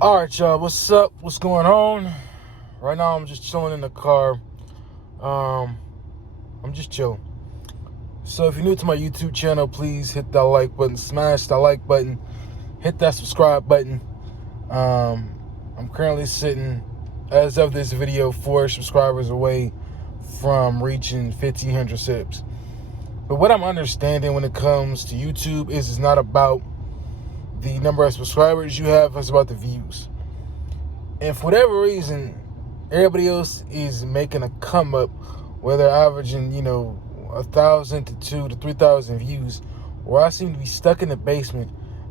All right, y'all. What's up? What's going on? Right now, I'm just chilling in the car. Um, I'm just chilling. So, if you're new to my YouTube channel, please hit that like button, smash that like button, hit that subscribe button. I'm currently sitting, as of this video, 4 subscribers away from reaching 1,500 subs. But what I'm understanding when it comes to YouTube is it's not about the number of subscribers you have; it's about the views. And for whatever reason, everybody else is making a come up where they're averaging, 1,000 to 2 to 3,000 views, where I seem to be stuck in the basement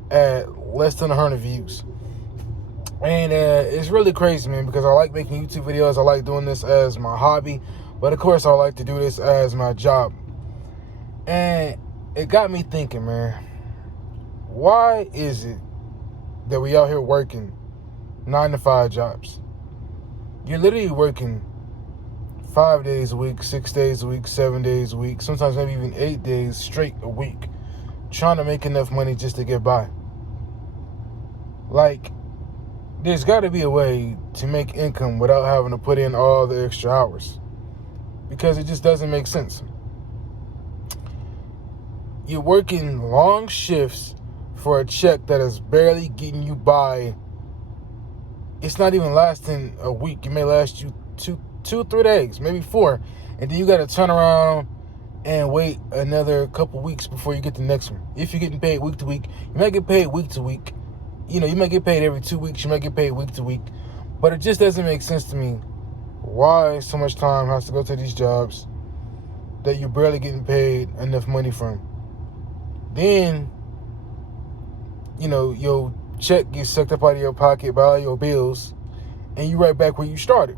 at less than 100 views. And it's really crazy, man, because I like making YouTube videos. I like doing this as my hobby. But of course, I like to do this as my job. And it got me thinking, man, why is it that we out here working 9-to-5 jobs? You're literally working 5 days a week, 6 days a week, 7 days a week, sometimes maybe even 8 days straight a week, trying to make enough money just to get by. Like, there's got to be a way to make income without having to put in all the extra hours, because it just doesn't make sense. You're working long shifts for a check that is barely getting you by. It's not even lasting a week. It may last you two, 3 days, maybe 4. And then you got to turn around and wait another couple weeks before you get the next one. If you're getting paid week to week, you might get paid week to week. You might get paid every 2 weeks. You might get paid week to week. But it just doesn't make sense to me why so much time has to go to these jobs that you're barely getting paid enough money from. Then, your check gets sucked up out of your pocket by all your bills, and you right back where you started.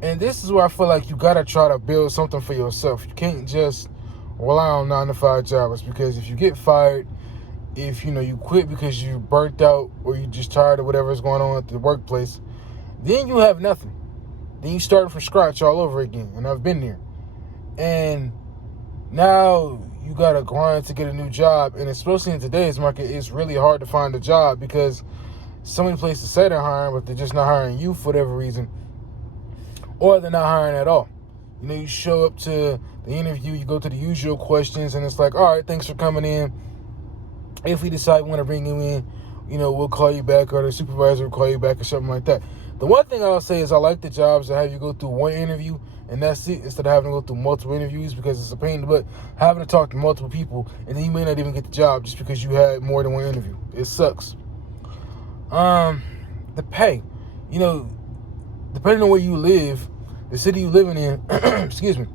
And this is where I feel like you gotta try to build something for yourself. You can't just rely on 9-to-5 jobs, because if you get fired, if you quit because you burnt out or you just tired of whatever's going on at the workplace, then you have nothing. Then you start from scratch all over again. And I've been there. And now you gotta grind to get a new job, and especially in today's market, it's really hard to find a job because so many places say they're hiring, but they're just not hiring you for whatever reason, or they're not hiring at all. You show up to the interview, you go to the usual questions, and it's like, all right, thanks for coming in. If we decide we want to bring you in, we'll call you back, or the supervisor will call you back, or something like that. The one thing I'll say is I like the jobs that have you go through one interview and that's it, instead of having to go through multiple interviews, because it's a pain in the butt having to talk to multiple people, and then you may not even get the job just because you had more than one interview. It sucks. The pay, depending on where you live, the city you living in, excuse me,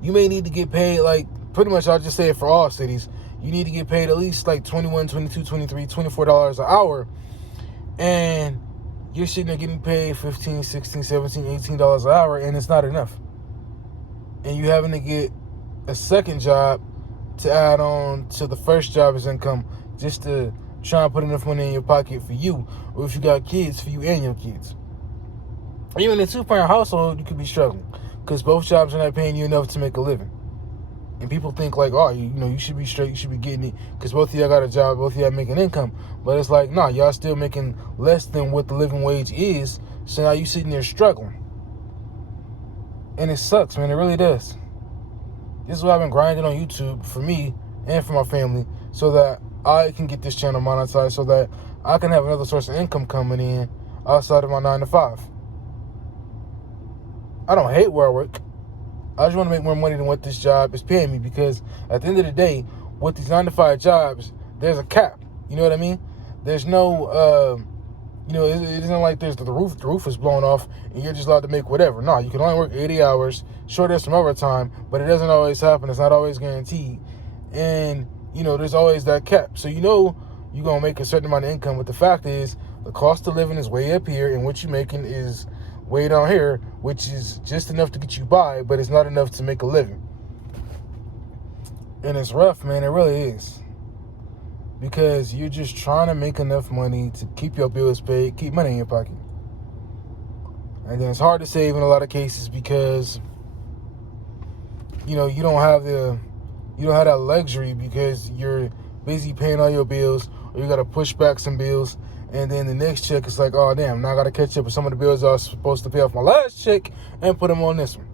you may need to get paid, like, pretty much, I'll just say it for all cities, you need to get paid at least like $21, $22, $23, $24 an hour, and you're sitting there getting paid $15, $16, $17, $18 an hour, and it's not enough. And you having to get a second job to add on to the first job as income, just to try and put enough money in your pocket for you, or if you got kids, for you and your kids. Even in a 2-parent household, you could be struggling, because both jobs are not paying you enough to make a living. And people think like, oh, you should be straight, you should be getting it, because both of y'all got a job, both of y'all making income. But it's like, nah, y'all still making less than what the living wage is, so now you sitting there struggling. And it sucks, man, it really does. This is why I've been grinding on YouTube for me and for my family, so that I can get this channel monetized, so that I can have another source of income coming in outside of my 9-to-5. I don't hate where I work. I just want to make more money than what this job is paying me, because at the end of the day, with these 9-to-5 jobs, there's a cap. You know what I mean? There's no, it isn't like there's the roof is blown off and you're just allowed to make whatever. No, you can only work 80 hours. Sure, there's some overtime, but it doesn't always happen. It's not always guaranteed. And, there's always that cap. So, you're going to make a certain amount of income. But the fact is, the cost of living is way up here, and what you're making is way down here, which is just enough to get you by, but it's not enough to make a living. And it's rough, man. It really is. Because you're just trying to make enough money to keep your bills paid, keep money in your pocket. And then it's hard to save in a lot of cases, because you don't have that luxury, because you're busy paying all your bills, or you got to push back some bills, and then the next check is like, oh damn, now I got to catch up with some of the bills I was supposed to pay off my last check and put them on this one.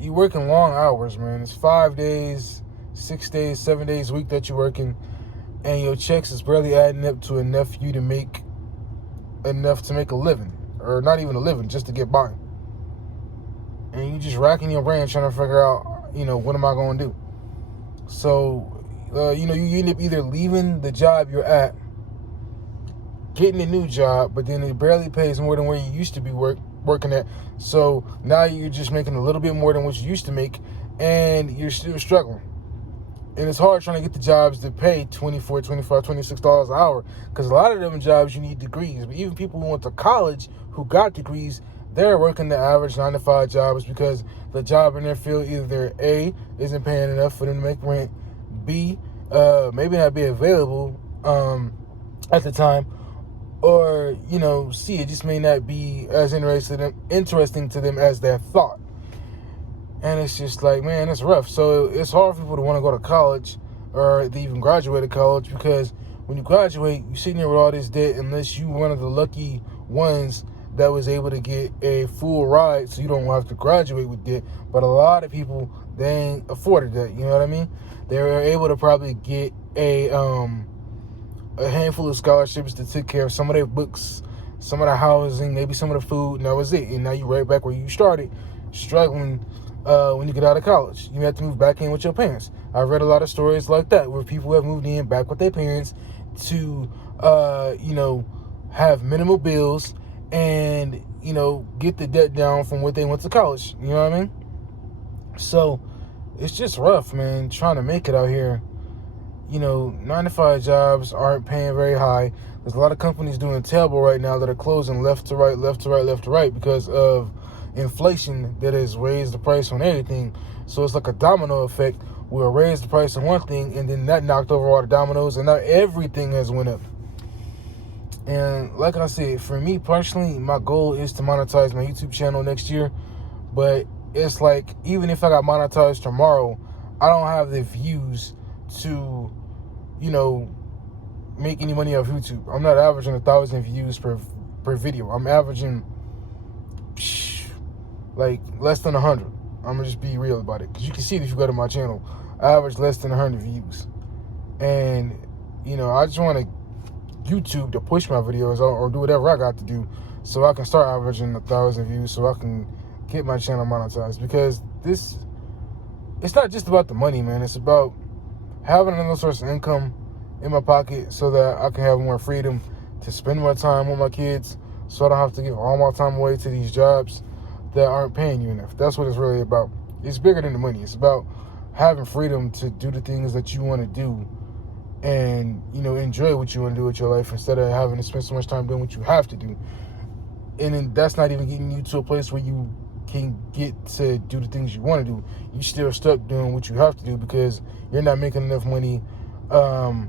You working long hours, man. It's 5 days, 6 days, 7 days a week that you're working, and your checks is barely adding up to enough for you to make enough to make a living, or not even a living, just to get by. And you just racking your brain trying to figure out, what am I going to do? So, you end up either leaving the job you're at, getting a new job, but then it barely pays more than where you used to be working at. So now you're just making a little bit more than what you used to make, and you're still struggling. And it's hard trying to get the jobs that pay $24, $25, $26 an hour, because a lot of them jobs you need degrees. But even people who went to college who got degrees, they're working the average 9 to 5 jobs because the job in their field either A, isn't paying enough for them to make rent, B, maybe not be available at the time, or, C, it just may not be as interesting to them as they thought. And it's just like, man, it's rough. So it's hard for people to want to go to college or they even graduate college, because when you graduate, you're sitting there with all this debt unless you one of the lucky ones that was able to get a full ride so you don't have to graduate with debt. But a lot of people, they ain't afforded that, you know what I mean? They were able to probably get a handful of scholarships that took care of some of their books, some of the housing, maybe some of the food, and that was it. And now you're right back where you started, struggling when you get out of college. You have to move back in with your parents. I've read a lot of stories like that where people have moved in back with their parents to, have minimal bills and, get the debt down from what they went to college. You know what I mean? So it's just rough, man, trying to make it out here. 9 to 5 jobs aren't paying very high. There's a lot of companies doing terrible right now that are closing left to right, left to right, left to right because of inflation that has raised the price on everything. So it's like a domino effect. We'll raise the price on one thing, and then that knocked over all the dominoes, and now everything has went up. And like I said, for me personally, my goal is to monetize my YouTube channel next year. But it's like, even if I got monetized tomorrow, I don't have the views to, make any money off YouTube. I'm not averaging 1,000 views per video. I'm averaging like less than 100. I'm gonna just be real about it, because you can see it if you go to my channel. I average less than 100 views, and I just want YouTube to push my videos or do whatever I got to do so I can start averaging 1,000 views so I can get my channel monetized. Because it's not just about the money, man. It's about having another source of income in my pocket so that I can have more freedom to spend more time with my kids, so I don't have to give all my time away to these jobs that aren't paying you enough. That's what it's really about. It's bigger than the money. It's about having freedom to do the things that you want to do and, enjoy what you want to do with your life instead of having to spend so much time doing what you have to do. And then that's not even getting you to a place where you can get to do the things you want to do. You're still stuck doing what you have to do because you're not making enough money, to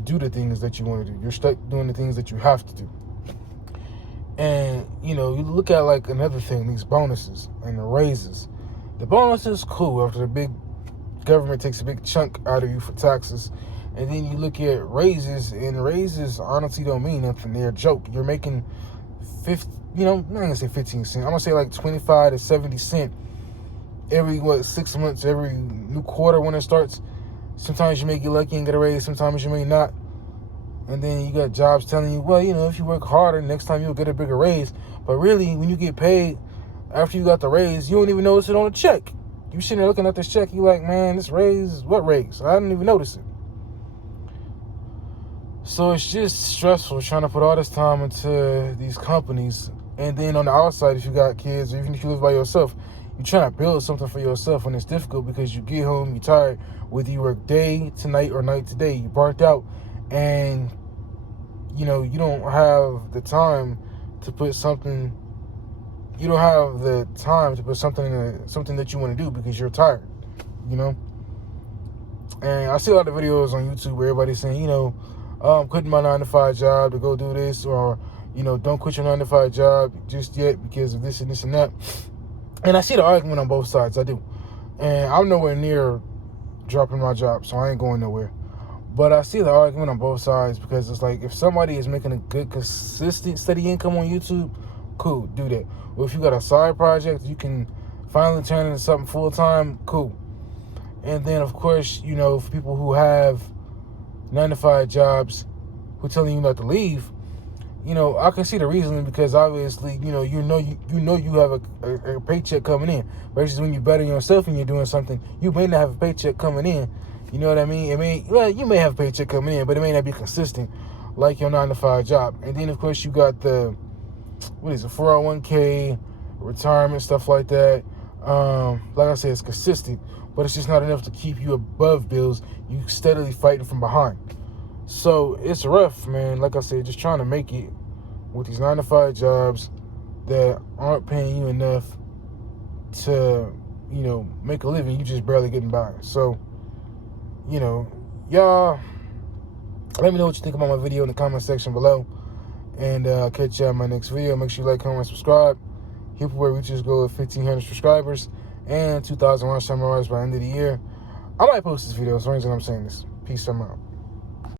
do the things that you want to do. You're stuck doing the things that you have to do. And, you look at like another thing, these bonuses and the raises. The bonuses, cool, after the big government takes a big chunk out of you for taxes. And then you look at raises, and raises honestly don't mean nothing. They're a joke. You're making I'm not gonna say 15 cents. I'm gonna say like 25 to 70 cents every 6 months, every new quarter when it starts. Sometimes you may get lucky and get a raise, sometimes you may not. And then you got jobs telling you, well, if you work harder, next time you'll get a bigger raise. But really, when you get paid after you got the raise, you don't even notice it on the check. You sitting there looking at this check, you like, man, this raise, what raise? I didn't even notice it. So it's just stressful trying to put all this time into these companies. And then on the outside, if you got kids, or even if you live by yourself, you're trying to build something for yourself, and it's difficult because you get home, you're tired, whether you work day to night or night to day, you're burnt out, and you don't have the time to put something. You don't have the time to put something in something that you want to do because you're tired, And I see a lot of videos on YouTube where everybody's saying, I'm quitting my 9 to 5 job to go do this, or don't quit your 9 to 5 job just yet because of this and this and that. And I see the argument on both sides. I do. And I'm nowhere near dropping my job, so I ain't going nowhere. But I see the argument on both sides, because it's like, if somebody is making a good, consistent, steady income on YouTube, cool, do that. Or if you got a side project, you can finally turn into something full-time, cool. And then, of course, you know, for people who have 9-to-5 jobs, who telling you not to leave, you know, I can see the reasoning, because obviously, you have a paycheck coming in. Versus when you better yourself and you're doing something, you may not have a paycheck coming in. You know what I mean? You may have a paycheck coming in, but it may not be consistent like your 9-to-5 job. And then, of course, you got the 401k, retirement, stuff like that. Like I said, it's consistent, but it's just not enough to keep you above bills. You steadily fighting from behind. So it's rough, man. Like I said, just trying to make it with these 9-to-5 jobs that aren't paying you enough to, you know, make a living. You just barely getting by. So, you know, y'all, let me know what you think about my video in the comment section below. And I'll catch you on my next video. Make sure you like, comment, subscribe. Here for where we just go with 1,500 subscribers and 2,000 watch time hours by the end of the year. I might post this video, as long as I'm saying this. Peace, I'm out.